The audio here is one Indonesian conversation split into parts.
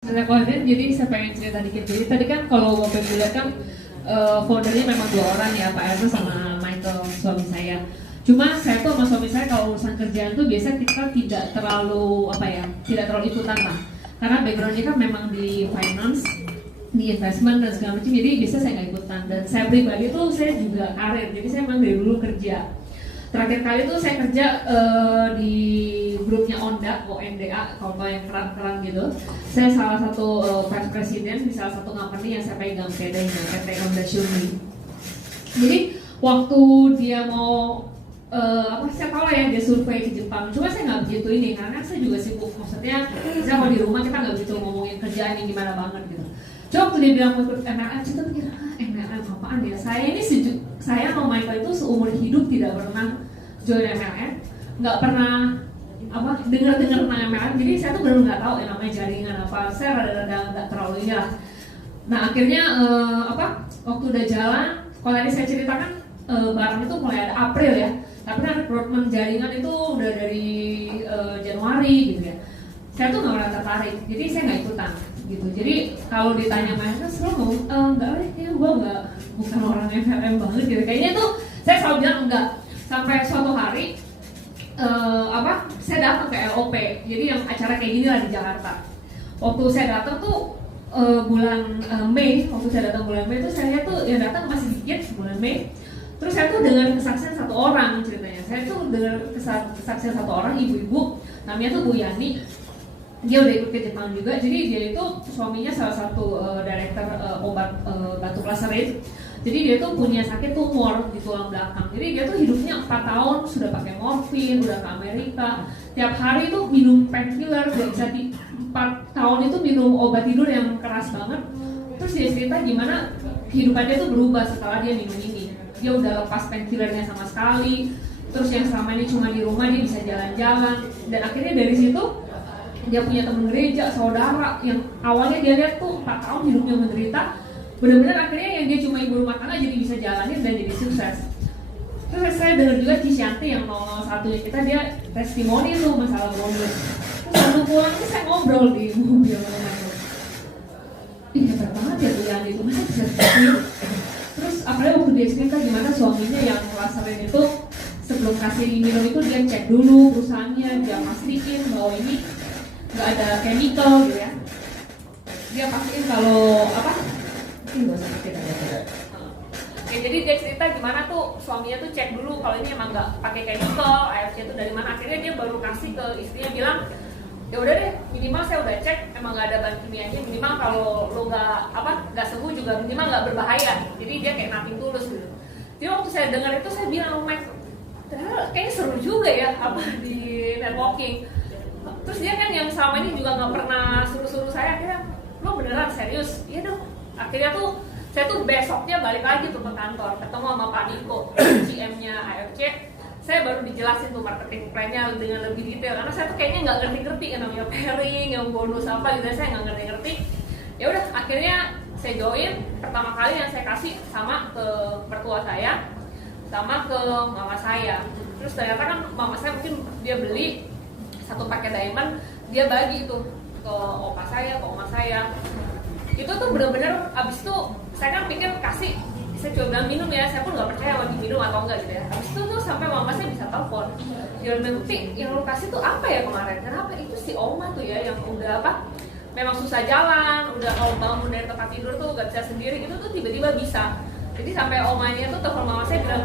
Konten, jadi saya pengen cerita dikit. Jadi tadi kan kalau Bapak bilang kan foundernya memang 2 orang ya, Pak Erto sama Michael, suami saya. Cuma saya tuh sama suami saya kalau urusan kerjaan tuh biasa kita tidak terlalu tidak terlalu ikutan lah. Karena backgroundnya kan memang di finance, di investment dan segala macam. Jadi biasa saya nggak ikutan. Dan saya pribadi tuh saya juga karir. Jadi saya memang dari dulu kerja. Terakhir kali tuh saya kerja di grupnya ONDA, kalau yang keren-keren gitu. Saya salah satu vice president di salah satu company yang saya pegang, PT Honda Shumi. Jadi waktu dia mau saya tahu lah ya dia survei ke Jepang. Cuma saya nggak begitu ini karena saya juga sibuk. Maksudnya saya kalau di rumah kita nggak begitu ngomongin kerjaan yang gimana banget gitu. Coba waktu dia bilang mau ikut MLM, kita pikir MLM apaan ya? Saya sama Michael itu seumur hidup tidak pernah join MLM, nggak pernah dengar tentang MLM. Jadi saya tuh benar nggak tahu yang namanya jaringan apa. Saya rada-rada nggak terlalu ini lah. Nah akhirnya waktu udah jalan, kalau tadi saya ceritakan barang itu mulai ada April ya. Tapi kan rekrutmen jaringan itu udah dari Januari gitu ya. Saya tuh nggak pernah tertarik, jadi saya nggak ikutan gitu. Jadi kalau ditanya mereka selalu nggak kayaknya gue bukan orang MLM banget gitu. Kayaknya tuh saya selalu bilang enggak. Sampai suatu hari saya datang ke LOP. Jadi yang acara kayak gini lah di Jakarta. Waktu saya datang tuh bulan Mei, waktu saya datang bulan Mei tuh saya lihat tuh yang datang masih dikit bulan Mei. Terus saya tuh dengar kesaksian satu orang ceritanya. Saya tuh dengar kesaksian satu orang ibu-ibu, namanya tuh Bu Yani. Dia udah ikut ke Jepang juga. Jadi dia itu suaminya salah satu direktur obat batuk laserit. Jadi dia tuh punya sakit tumor di tulang belakang. Jadi dia tuh hidupnya 4 tahun sudah pakai morfin, udah ke Amerika. Tiap hari tuh minum painkiller, udah bisa 4 tahun itu minum obat tidur yang keras banget. Terus dia cerita gimana kehidupannya tuh berubah setelah dia minum ini. Dia udah lepas painkillernya sama sekali. Terus yang selama ini cuma di rumah dia bisa jalan-jalan. Dan akhirnya dari situ dia punya teman gereja, saudara yang awalnya dia lihat tuh 4 tahun hidupnya menderita. Benar-benar akhirnya yang dia cuma ibu rumah tangga jadi bisa jalanin dan jadi sukses. Terus saya dengar juga Cisyanti yang 001 kita, dia testimoni tuh masalah bonus. Terus waktu pulang tuh saya ngobrol di mobil sama teman. Ih hebat banget ya tuh yang itu, masa bisa seperti itu. Terus apalagi waktu dia cerita gimana suaminya yang laserin itu sebelum kasih minum itu dia cek dulu perusahaannya, dia pastiin bahwa ini nggak ada chemical gitu ya. Dia pastiin kalau jadi dia cerita gimana tuh suaminya tuh cek dulu kalau ini emang nggak pakai chemical, AFC itu dari mana. Akhirnya dia baru kasih ke istrinya bilang, ya udah deh minimal saya udah cek emang nggak ada bahan kimianya, minimal kalau lo nggak sembuh juga minimal nggak berbahaya. Jadi dia kayak nothing tulus gitu. Jadi waktu saya dengar itu saya bilang, oh Mike, kayaknya seru juga ya di networking. Terus dia kan yang selama ini juga nggak pernah suruh-suruh saya, akhirnya lo beneran serius? Iya dong. Akhirnya tuh saya tuh besoknya balik lagi tuh ke kantor, ketemu sama Pak Niko, GM-nya AFC. Saya baru dijelasin tuh marketing plan-nya dengan lebih detail, karena saya tuh kayaknya nggak ngerti-ngerti yang namanya pairing, yang bonus apa gitu, saya nggak ngerti-ngerti. Ya udah, akhirnya saya join. Pertama kali yang saya kasih sama ke mertua saya, sama ke mama saya. Terus ternyata kan mama saya mungkin dia beli 1 paket diamond, dia bagi tuh ke opa saya, ke oma saya. Itu tuh bener-bener abis itu saya kan pikir kasih, saya coba bilang minum ya, saya pun nggak percaya lagi minum atau enggak gitu ya. Abis itu tuh sampai mama saya bisa telepon, dia bilang, yang lo kasih tuh apa ya kemarin? Kenapa? Itu si oma tuh ya yang udah memang susah jalan, udah kalau bangun dari tempat tidur tuh gak bisa sendiri, itu tuh tiba-tiba bisa. Jadi sampai omanya tuh telepon mama saya bilang,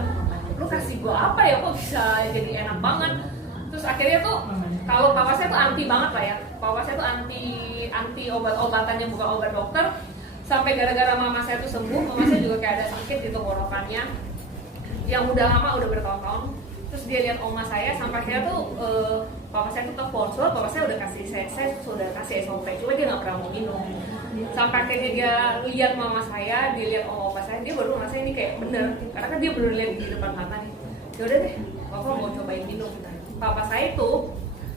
lo kasih gua apa ya, kok bisa jadi enak banget. Terus akhirnya tuh kalau papa saya tuh anti banget lah ya, papa saya tuh anti obat-obatan yang bukan obat dokter. Sampai gara-gara mama saya tuh sembuh, mama saya juga kayak ada sakit di tenggorokannya yang udah lama, udah bertahun-tahun. Terus dia lihat oma saya, sampai akhirnya tuh papa saya tuh telepon, soalnya papa saya udah kasih saya sudah kasih SOP, cuma dia nggak pernah mau minum. Sampai akhirnya dia lihat mama saya, dia lihat opa saya, dia baru ngerasa ini kayak bener, karena kan dia bener lihat di depan mata nih. Yaudah deh, papa mau cobain minum. Papa saya tuh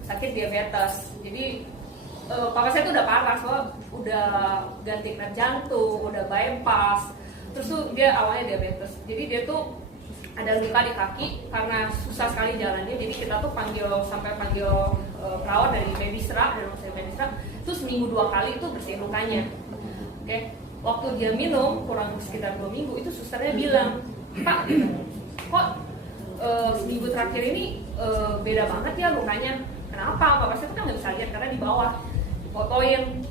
sakit diabetes, jadi papa saya tuh udah parah, soalnya udah ganti klep jantung, udah bypass, terus tuh dia awalnya diabetes. Jadi dia tuh ada luka di kaki karena susah sekali jalannya. Jadi kita tuh panggil perawat dari Medistra, dan rumah sakit Medistra itu seminggu 2 kali itu bersihin lukanya. Oke. Waktu dia minum kurang sekitar 2 minggu itu susternya bilang, Pak, kok seminggu terakhir ini beda banget ya lukanya. Kenapa? Bapak saya tuh kan nggak bisa lihat karena di bawah. Fotoin.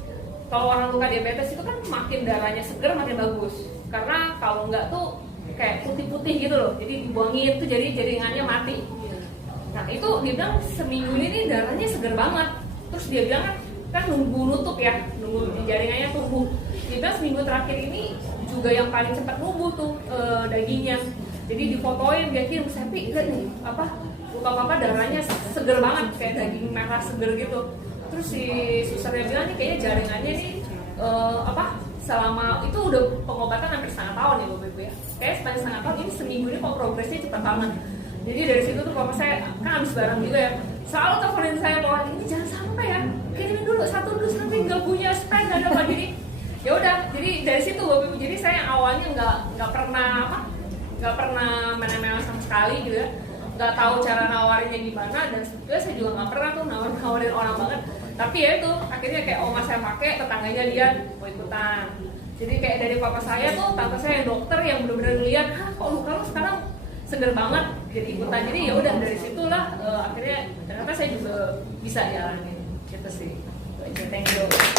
Kalau orang luka diabetes itu kan makin darahnya seger makin bagus. Karena kalau nggak tuh kayak putih-putih gitu loh. Jadi dibuangin tuh jadi jaringannya mati. Nah itu dia bilang seminggu ini darahnya seger banget. Terus dia bilang kan nunggu nutup ya, nunggu jaringannya tumbuh. Dia bilang seminggu terakhir ini juga yang paling cepat numbuh tuh dagingnya. Jadi difotoin, dia kirim, Sepi, lihat nih, luka papa darahnya seger banget, kayak daging merah seger gitu. Terus si susternya bilang nih kayaknya jaringannya nih selama itu udah pengobatan hampir setengah tahun ya Bapak Ibu ya. Kayak setengah tahun ini seminggu ini kok progresnya cepat banget. Jadi dari situ tuh papa saya kan habis barang juga ya, selalu teleponin saya bahwa ini jangan sampai ya, kirimin dulu satu dus nanti nggak punya spek nggak ada apa. Jadi ya udah, jadi dari situ Bapak Ibu, jadi saya awalnya nggak pernah main-main sama sekali gitu ya, nggak tahu cara nawarinnya gimana, dan sebetulnya saya juga nggak pernah tuh nawarin orang banget. Tapi ya itu akhirnya kayak oma saya pakai, tetangganya lihat mau ikutan. Jadi kayak dari papa saya tuh, tante saya yang dokter yang benar-benar lihat, kok luka lu sekarang seger banget, jadi ikutan. Jadi ya udah dari situlah akhirnya ternyata saya juga bisa jalanin gitu sih. Thank you.